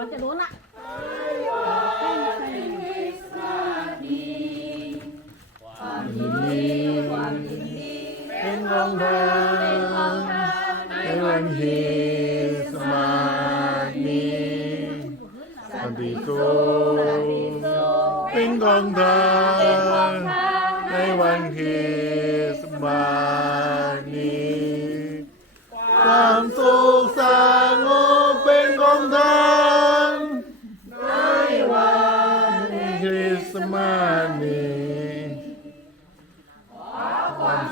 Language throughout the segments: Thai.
อนจะรู้น่ะเป็นของเธอในวันที่สมาธิสันติสุขเป็นของเธอในวันที่สมาธิความสุข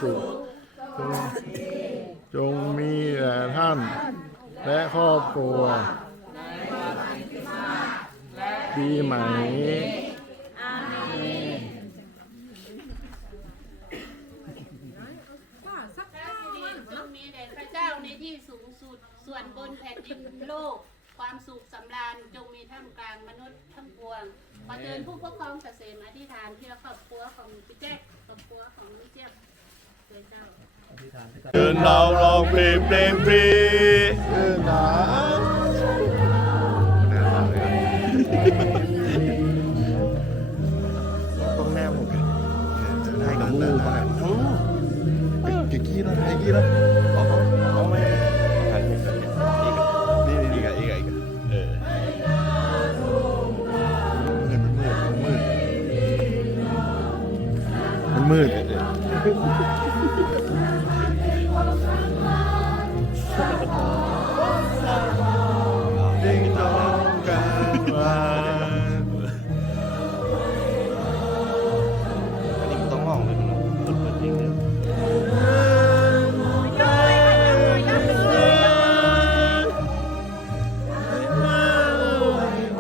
สุขจงจงมีแด่ท่าน และครอบครัว ปีใหม่นี้จงมีแด่พระเจ้าในที่สูงสุด ส่วนบนแผ่นดินโลก ความสุขสำราญจงมีท่ามกลางมนุษย์ทั้งปวงขอเชิญผู้ปกครองเกษมอธิษฐานที่ครอบครัวของพี่แจ๊คครอบครัวของพี่เจี๊ยบ เลยเจ้าเดินเราลองเพลงเพลงเพลงเดินหนาต้องแน่ผมให้กับมือไปกี่กี้แล้วไอ้กี้แล้ว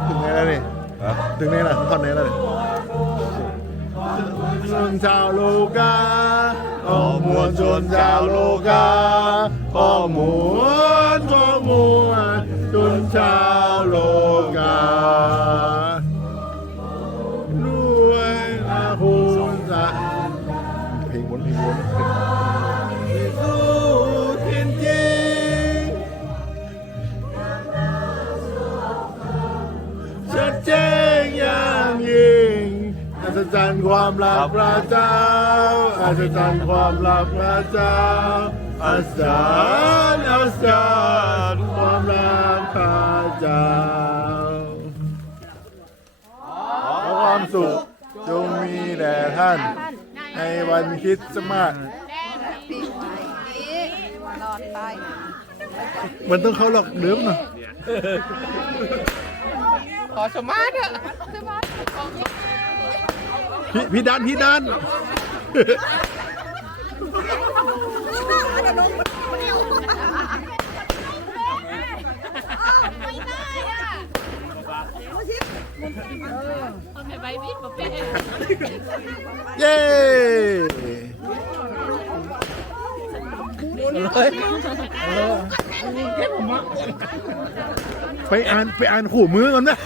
ถึงไหนแล้วนี่ถึงไหนล่ะท่อนไหนแล้วนี่ชนชาวโลกา ขอมวลชนชาวโลกาขอมวลขอมวลชนชาวโลกา ศจรรย์ความรักพระเจ้าอัศจรรย์ความรักพระเจ้าอัศจรรย์อัศจรรย์ความรักพระเจ้าขอความสุขจงมีแด่ท่าน ในวันคริดสต์มาสรอดไปมันต้องเข้าหลอกเดิมนะขอสมาร์ทเถอะ พี่พี่ดันพี่ดันคนไปใบวิทย์มาเป็นเย้ไปอ่านไปอ่านขู่มือกันนะ